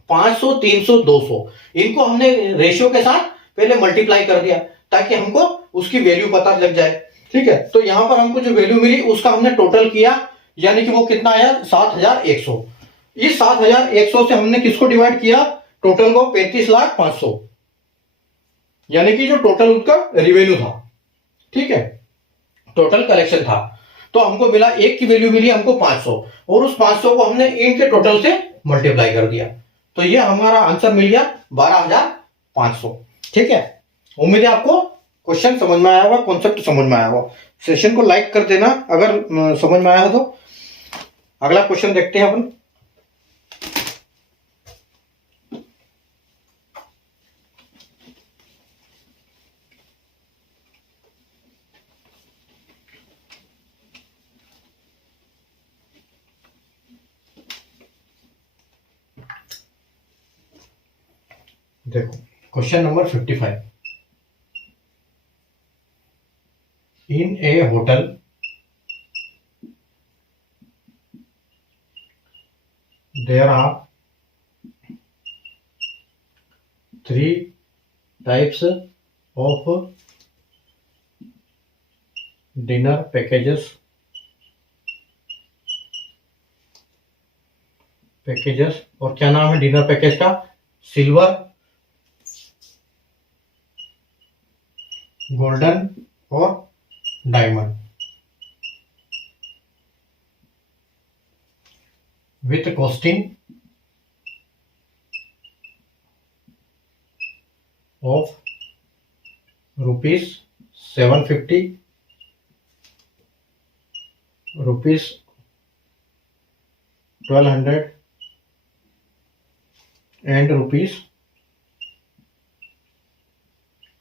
500, 300, 200, इनको हमने रेशियो के साथ पहले मल्टीप्लाई कर दिया ताकि हमको उसकी वैल्यू पता लग जाए, ठीक है। तो यहां पर हमको जो वैल्यू मिली उसका हमने टोटल किया, यानी कि वो कितना आया 7,100। इस 7,100 से हमने किसको डिवाइड किया, टोटल को 35,500, यानी कि जो टोटल उसका रिवेन्यू था, ठीक है, टोटल कलेक्शन था। तो हमको मिला, एक की वैल्यू मिली हमको 500, और उस 500 को हमने इनके टोटल से मल्टीप्लाई कर दिया, तो ये हमारा आंसर मिल गया 12,500, ठीक है। उम्मीद है आपको क्वेश्चन समझ में आया होगा, कॉन्सेप्ट समझ में आया होगा। सेशन को लाइक कर देना अगर समझ में आया हो तो। अगला क्वेश्चन देखते हैं अपन। देखो question number 55। In A hotel there are 3 types of dinner packages और क्या नाम है डिनर पैकेज का? सिल्वर, गोल्डन और diamond, with costing of rupees 750, rupees 1200 and rupees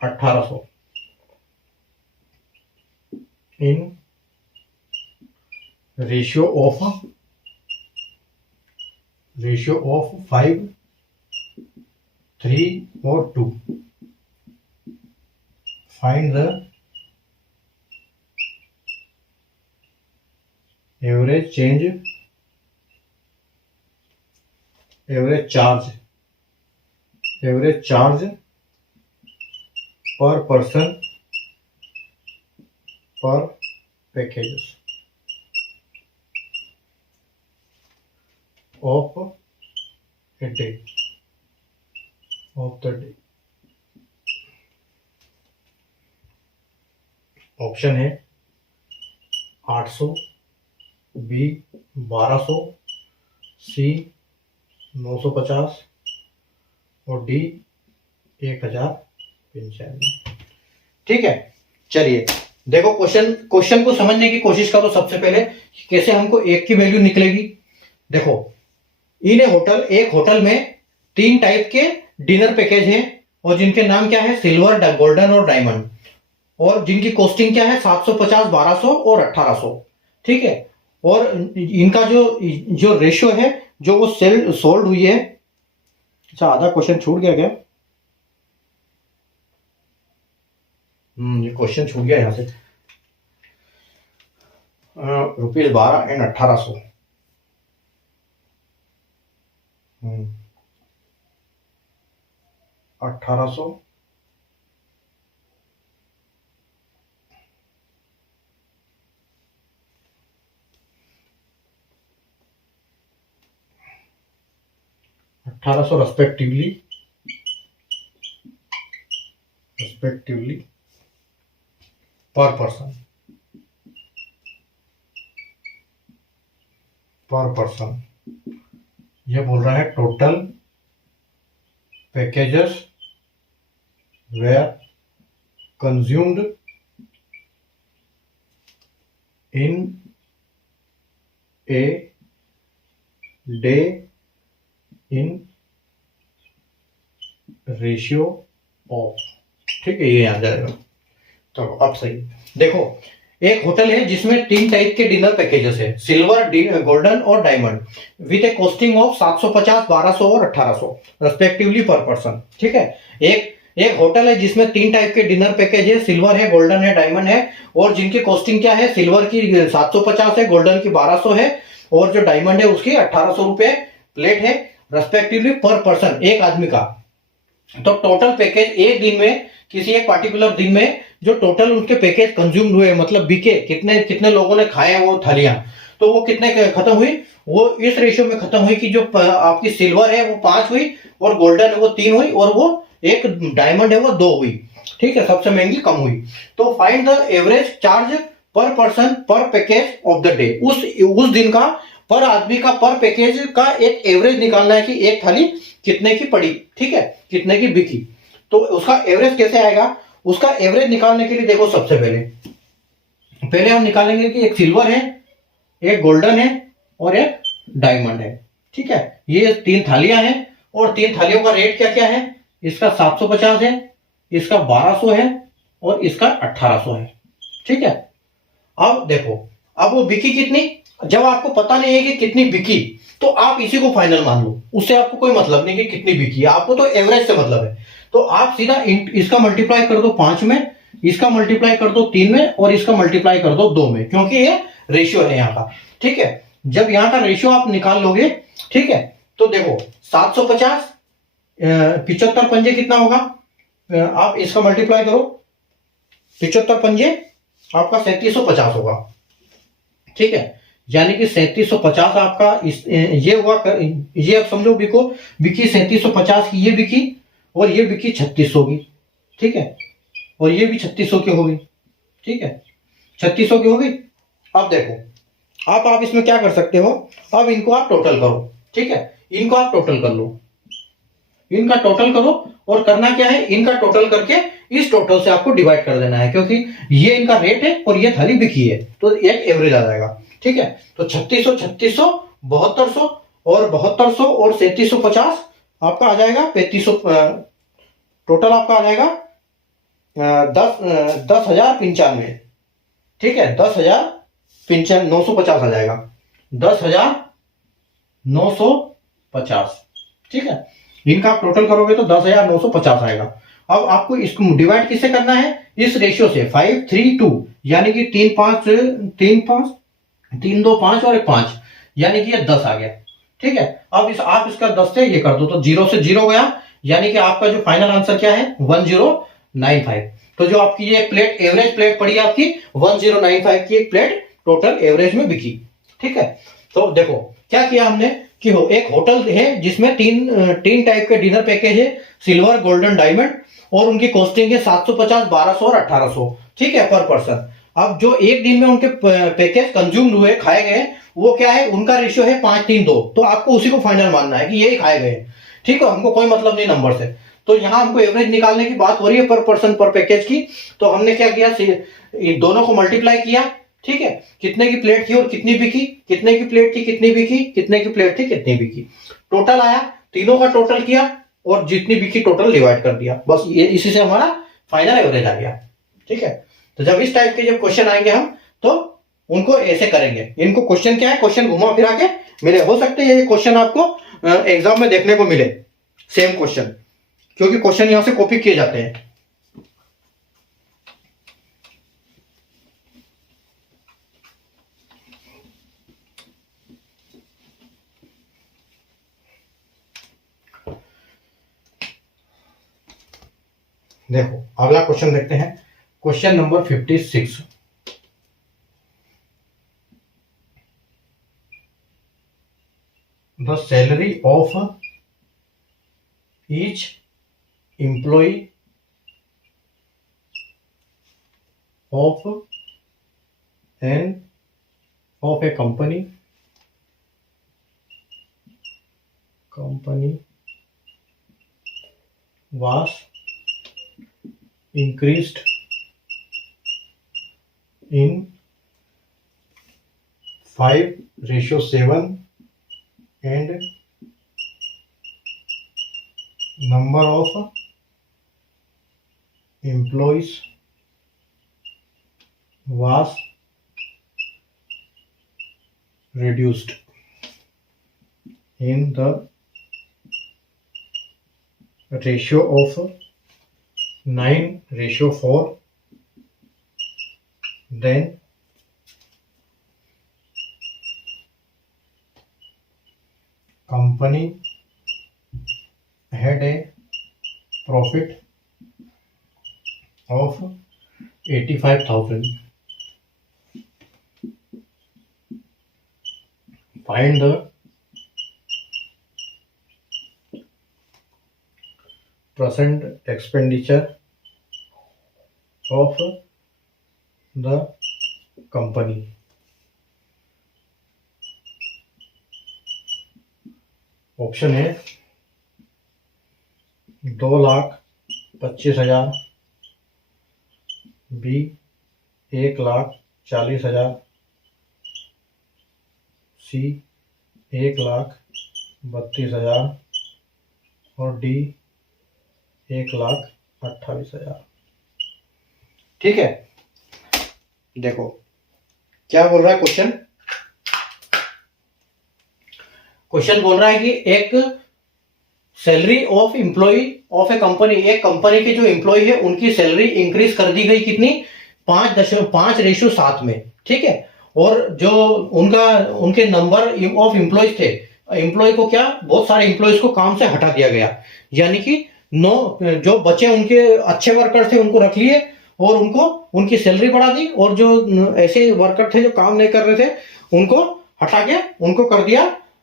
1800 in ratio of 5, 3 or 2. Find the average charge per person per packages of a day of the day। Option है 800, B 1200, सी 950 और D 1095। ठीक है, चलिए देखो question को समझने की कोशिश करो। सबसे पहले कैसे हमको एक की वैल्यू निकलेगी। देखो इन ए होटल, एक होटल में 3 टाइप के डिनर पैकेज हैं और जिनके नाम क्या है? सिल्वर, गोल्डन और डायमंड, और जिनकी कॉस्टिंग क्या है? 750, 1200 और 1800। ठीक है, और इनका जो रेशियो है जो वो सोल्ड हुई है। अच्छा, आधा क्वेश्चन छूट गया क्या? ये क्वेश्चन छूट गया यहां से। Rupees 12 and 1800। 1800 1800 रेस्पेक्टिवली पर पर्सन। ये बोल रहा है total packages were consumed in a day in ratio of. ठीक है, ये आ जाएगा। तो अब सही देखो, एक होटल है जिसमें 3 टाइप के डिनर पैकेजेस है, सिल्वर, गोल्डन और diamond, with A costing of 750, 1200 और 1800 रेस्पेक्टिवली पर पर्सन। ठीक है, एक होटल है जिसमें 3 टाइप के डिनर पैकेज है, सिल्वर है, गोल्डन है, डायमंड है, और जिनकी कॉस्टिंग क्या है? सिल्वर की 750 है, गोल्डन की 1200 है, और जो डायमंड है उसकी 1800 रुपए प्लेट है रेस्पेक्टिवली पर पर्सन, एक आदमी का। तो टोटल पैकेज एक दिन में, किसी एक पार्टिकुलर दिन में जो टोटल उनके पैकेज कंज्यूम्ड हुए, मतलब बिके, कितने लोगों ने खाए वो थालियां, तो वो कितने खत्म हुई? वो इस रेशियो में खत्म हुई कि जो आपकी सिल्वर है वो 5 हुई, और गोल्डन है वो 3 हुई, और वो एक डायमंड है वो 2 हुई। ठीक है, सबसे महंगी कम हुई। तो फाइंड द एवरेज चार्ज पर पर्सन पर पैकेज ऑफ द डे। उस दिन का पर आदमी का पर पैकेज का एक एवरेज निकालना है कि एक थाली कितने की पड़ी। ठीक है, कितने की बिकी। तो उसका एवरेज कैसे आएगा? उसका एवरेज निकालने के लिए देखो, सबसे पहले हम निकालेंगे कि एक सिल्वर है, एक गोल्डन है और एक डायमंड है। ठीक है, ये 3 थालियां हैं और 3 थालियों का रेट क्या क्या है, इसका 750 है, इसका 1200 है और इसका 1800 है। ठीक है, अब देखो, अब वो बिकी कितनी, जब आपको पता नहीं है कि कितनी बिकी तो आप इसी को फाइनल मान लो, उससे आपको कोई मतलब नहीं कि कितनी बिकी है, आपको तो एवरेज से मतलब है। तो आप सीधा इसका मल्टीप्लाई कर दो 5 में, इसका मल्टीप्लाई कर दो 3 में और इसका मल्टीप्लाई कर दो 2 में, क्योंकि ये रेशियो है यहाँ का। ठीक है, जब यहाँ का रेशियो आप निकाल लोगे, ठीक है, तो देखो 750 75 पंजे कितना होगा, आप इसका मल्टीप्लाई करो, 75 पंजे आपका 3750 होगा। ठीक है, यानी कि 3750 आपका ये हुआ ये अब समझो बिको बिकी 3750 की, ये बिकी और ये बिकी 3600 की। ठीक है, और ये भी 3600 की होगी। ठीक है, 3600 की होगी। अब देखो आप इसमें क्या कर सकते हो, अब इनको आप टोटल करो। ठीक है, इनको आप टोटल कर लो, इनका टोटल करो और करना क्या है, इनका टोटल करके इस टोटल से आपको डिवाइड कर देना है, क्योंकि ये इनका रेट है और ये थाली बिकी है तो एक एवरेज आ जाएगा। ठीक है, तो 3600 3600 7200 और 7200 और 3750 आपका आ जाएगा 3500, टोटल आपका आ जाएगा 10,095। ठीक है, 10,095 950 आ जाएगा, 10,950। ठीक है, इनका आप टोटल करोगे तो 10,950 आएगा। अब आपको इसको डिवाइड किससे करना है, इस रेशियो से 5 3 2, यानी कि 3 5 3 5 3 2 5 और 1 5, यानी कि ये 10 आ गया। ठीक है, अब आप इसका 10 से ये कर दो तो 0 से 0 गया, यानी कि आपका जो फाइनल आंसर क्या है 1095। तो जो आपकी ये प्लेट एवरेज प्लेट पड़ी आपकी 1095 की एक प्लेट टोटल एवरेज में बिकी। ठीक है, तो देखो क्या किया हमने कि एक होटल है जिसमें तीन टाइप के डिनर पैकेज है, सिल्वर गोल्डन डायमंड, और उनकी कॉस्टिंग है 750 1200 और 1800। ठीक है, पर पर्सन। अब जो एक दिन में उनके पैकेज कंज्यूम हुए खाए गए वो क्या है, उनका रेशियो है 5-3-2, तो आपको उसी को फाइनल मानना है कि ये खाए गए। ठीक है, हमको कोई मतलब नहीं नंबर से। तो यहां हमको एवरेज निकालने की बात हो रही है पर पर्सन पर पैकेज की, तो हमने क्या किया, दोनों को मल्टीप्लाई किया। ठीक है, कितने की प्लेट थी और कितनी बिकी, कितने की प्लेट थी कितनी बिकी, कितने की प्लेट थी कितनी बिकी, टोटल आया, तीनों का टोटल किया और जितनी बिकी टोटल डिवाइड कर दिया, बस ये इसी से हमारा फाइनल एवरेज आ गया। ठीक है, तो जब इस टाइप के जब क्वेश्चन आएंगे हम तो उनको ऐसे करेंगे। इनको क्वेश्चन क्या है, क्वेश्चन घुमा फिरा के मिले, हो सकते हैं ये क्वेश्चन आपको एग्जाम में देखने को मिले, सेम क्वेश्चन, क्योंकि क्वेश्चन यहां से कॉपी किए जाते हैं। देखो अगला क्वेश्चन देखते हैं, question number 56। The salary of each employ of a company was increased in 5:7 and number of employees was reduced in the ratio of 9:4, then company had a profit of 85,000. Find the present expenditure of the company. Option है 2,25,000, B 1,40,000, सी 1,32,000 और D 1,28,000। ठीक है, देखो क्या बोल रहा है question. Question बोल रहा है कि एक salary of employ of a company, एक कंपनी के जो एम्प्लॉय है उनकी सैलरी इंक्रीज कर दी गई कितनी, 5.5:7 में। ठीक है, और जो उनके नंबर ऑफ एम्प्लॉयज थे, एम्प्लॉय को क्या, बहुत सारे एम्प्लॉयज को काम से हटा दिया गया, यानी कि 9 जो बचे उनके अच्छे वर्कर थे उनको रख लिए और उनको उनकी सैलरी बढ़ा दी, और जो ऐसे वर्कर थे जो काम नहीं कर रहे थे उनको हटा के उनको कर दिया,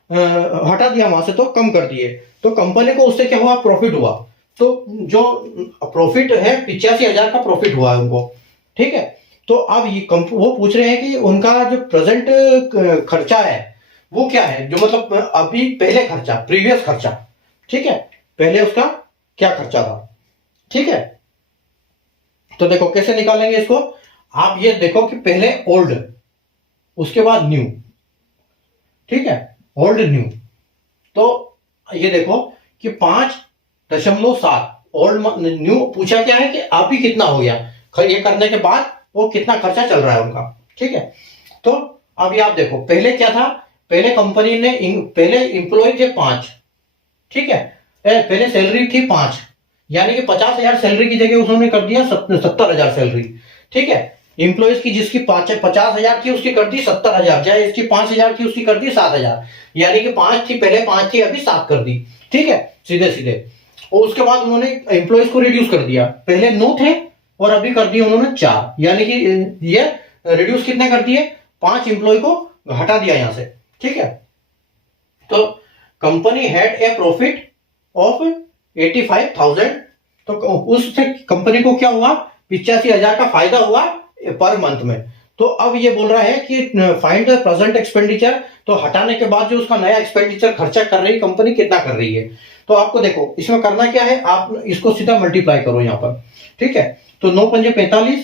हटा दिया वहां से, तो कम कर दिए। तो कंपनी को उससे क्या हुआ, प्रॉफिट हुआ। तो जो प्रॉफिट है 85,000 का प्रॉफिट हुआ है उनको। ठीक है, तो अब ये वो पूछ रहे हैं कि उनका जो प्रेजेंट खर्चा है वो क्या है, जो मतलब अभी पहले खर्चा, प्रीवियस खर्चा। ठीक है, पहले उसका क्या खर्चा था। ठीक है, तो देखो कैसे निकालेंगे इसको। आप ये देखो कि पहले ओल्ड, उसके बाद न्यू। ठीक है, ओल्ड न्यू। तो ये देखो कि 5.7 ओल्ड न्यू पूछा क्या है कि अभी कितना हो गया, ये करने के बाद वो कितना खर्चा चल रहा है उनका। ठीक है, तो अभी आप देखो पहले क्या था, पहले कंपनी ने पहले एम्प्लॉय थे 5। ठीक है, पहले सैलरी थी 5, यानी कि 50,000 सैलरी की जगह उन्होंने कर दिया 70,000 सैलरी। ठीक है, एम्प्लॉयज की जिसकी 50,000 थी उसकी कर दी 70,000, चाहे इसकी 5,000 थी उसकी कर दी 7,000, यानी कि 5 थी पहले, 5 थी अभी 7 कर दी। ठीक है, सीधे सीधे। और उसके बाद उन्होंने एम्प्लॉयज को रिड्यूस कर दिया, पहले 9 थे और अभी कर दिए उन्होंने 4, यानी कि ये रिड्यूस कितने कर दिए, 5 एम्प्लॉय को हटा दिया यहां से। ठीक है, तो company had a profit of 85,000, तो उससे कंपनी को क्या हुआ, 85,000 का फायदा हुआ पर मंथ में। तो अब ये बोल रहा है कि फाइंड द प्रेजेंट एक्सपेंडिचर, तो हटाने के बाद जो उसका नया एक्सपेंडिचर खर्चा कर रही है कंपनी कितना कर रही है। तो आपको देखो इसमें करना क्या है, आप इसको सीधा मल्टीप्लाई करो यहाँ पर। ठीक है, तो 9×5 45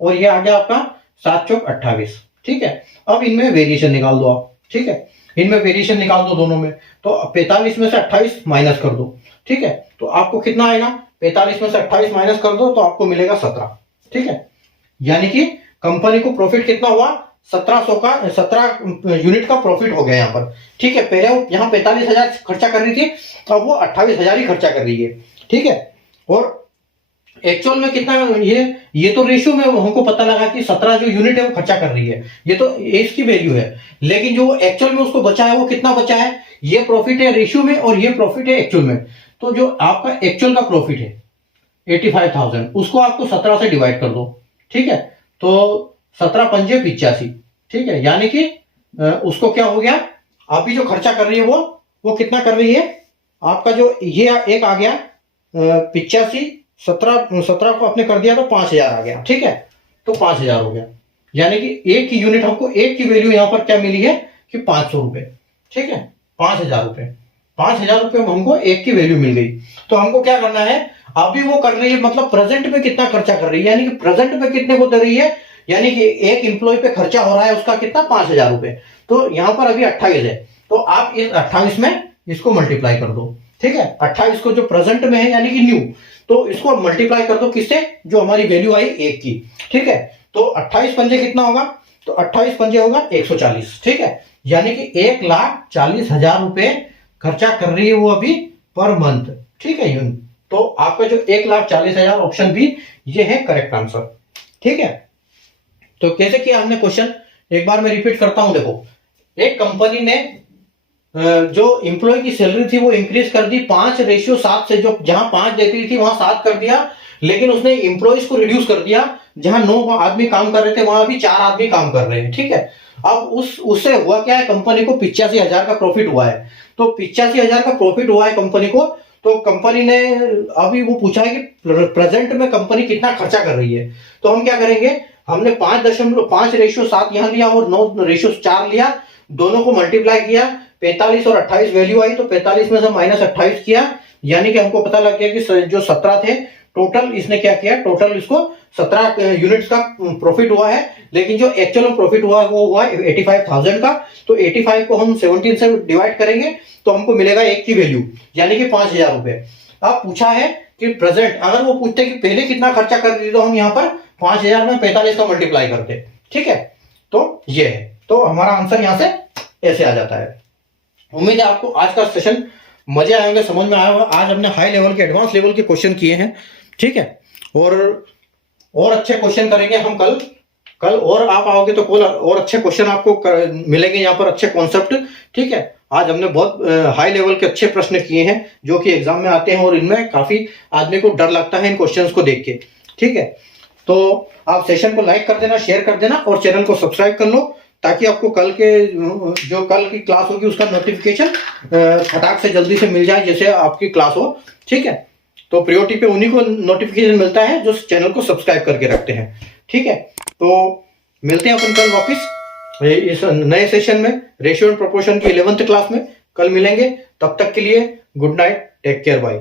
और ये आ गया आपका 7×4 28। ठीक है, अब इनमें वेरिएशन निकाल दो आप। ठीक है, इनमें वेरिएशन निकाल दो दोनों में, तो 45 में से 28 माइनस कर दो। ठीक है, तो आपको कितना आएगा, 45 में से 28 माइनस कर दो तो आपको मिलेगा 17। ठीक है, यानी कि कंपनी को प्रॉफिट कितना हुआ, 17 यूनिट का प्रॉफिट हो गया यहाँ पर। ठीक है, पहले वो यहाँ 45,000 खर्चा कर रही थी, अब वो 28,000 ही खर्चा कर रही है। ठीक है, और एक्चुअल में कितना, ये तो रेशियो में हमको पता लगा कि 17 जो यूनिट है वो खर्चा कर रही है, ये तो इसकी वैल्यू है, लेकिन जो एक्चुअल में उसको बचा है वो कितना बचा है, ये प्रॉफिट है रेशियो में और ये प्रॉफिट है एक्चुअल में। तो जो आपका एक्चुअल का प्रॉफिट है 85,000, उसको आपको 17 से डिवाइड कर दो। ठीक है, तो 17×5 85। ठीक है, यानी कि उसको क्या हो गया, अभी जो खर्चा कर रही है वो कितना कर रही है, आपका जो ये एक आ गया 85, 17 को आपने कर दिया तो 5,000 आ गया। ठीक है, तो 5,000 हो गया, यानी कि एक की यूनिट हमको, एक की वैल्यू यहां पर क्या मिली है कि 500 रुपए। ठीक है, 5,000 रुपए, 5,000 रुपए हमको एक की वैल्यू मिल गई। तो हमको क्या करना है, अभी वो कर रही है, मतलब प्रेजेंट में कितना खर्चा कर रही है, यानी कि प्रेजेंट में कितने को दे रही है, यानी कि एक एम्प्लॉय पे खर्चा हो रहा है उसका कितना, 5,000 रुपए। तो यहां पर अभी 28 है, तो आप इस 28 में इसको मल्टीप्लाई कर दो। ठीक है, 28 को जो प्रेजेंट में है यानी कि न्यू, तो इसको मल्टीप्लाई कर दो किससे, जो हमारी वैल्यू आई 1 की। ठीक है, तो 28 पंजे कितना होगा, तो 28 पंजे होगा 140। ठीक है, यानी कि 1,40,000 रुपए खर्चा कर रही है वो अभी पर मंथ। ठीक है, तो आपका जो 1,40,000 ऑप्शन भी ये है करेक्ट आंसर। ठीक है, तो कैसे किया हमने क्वेश्चन, एक बार मैं रिपीट करता हूं। देखो, एक कंपनी ने जो एम्प्लॉय की सैलरी थी वो इंक्रीज कर दी 5:7 से, जो जहां 5 देती थी वहां 7 कर दिया, लेकिन उसने एम्प्लॉयज को रिड्यूस कर दिया, जहां 9 आदमी काम कर रहे थे वहां भी 4 आदमी काम कर रहे हैं। ठीक है, अब उससे हुआ क्या है, कंपनी को 85,000 का प्रॉफिट हुआ है। तो 85,000 का प्रॉफिट हुआ है कंपनी को, तो कंपनी ने अभी वो पूछा है कि प्रेजेंट में कंपनी कितना खर्चा कर रही है। तो हम क्या करेंगे, हमने 5.5:7 यहां लिया और 9:4 लिया, दोनों को मल्टीप्लाई किया, 45 और 28 वैल्यू आई, तो 45 में से माइनस 28 किया, यानी कि हमको पता लग गया कि जो 17 थे टोटल, इसने क्या किया, टोटल इसको 17 यूनिट्स का प्रॉफिट हुआ है, लेकिन जो एक्चुअल प्रॉफिट हुआ है वो हुआ 85,000 का। तो 85 को हम 17 से डिवाइड करेंगे तो हमको मिलेगा एक की वैल्यू, यानी कि 5,000 रुपए। अब पूछा है कि प्रेजेंट, अगर वो पूछते कि पहले कितना खर्चा कर दिए तो हम यहाँ पर 5,000 में 45 का मल्टीप्लाई करते। ठीक है, तो ये है, तो हमारा आंसर यहाँ से ऐसे आ जाता है। उम्मीद है आपको आज का सेशन मजे आए होंगे, समझ में आया होगा। आज हमने हाई लेवल के, एडवांस लेवल के क्वेश्चन किए हैं। ठीक है, और अच्छे क्वेश्चन करेंगे हम कल और आप आओगे तो कल और अच्छे क्वेश्चन आपको मिलेंगे यहाँ पर, अच्छे कॉन्सेप्ट। ठीक है, आज हमने बहुत हाई लेवल के अच्छे प्रश्न किए हैं जो कि एग्जाम में आते हैं और इनमें काफी आदमी को डर लगता है इन क्वेश्चंस को देख के। ठीक है, तो आप सेशन को लाइक कर देना, शेयर कर देना और चैनल को सब्सक्राइब कर लो, ताकि आपको कल की क्लास होगी उसका नोटिफिकेशन फटाक से जल्दी से मिल जाए, जैसे आपकी क्लास हो। ठीक है, तो प्रायोरिटी पे उन्हीं को नोटिफिकेशन मिलता है जो चैनल को सब्सक्राइब करके रखते हैं। ठीक है, तो मिलते हैं अपन कल वापिस इस नए सेशन में, रेशियो एंड प्रोपोर्शन की 11th क्लास में कल मिलेंगे। तब तक के लिए good night, take care, bye.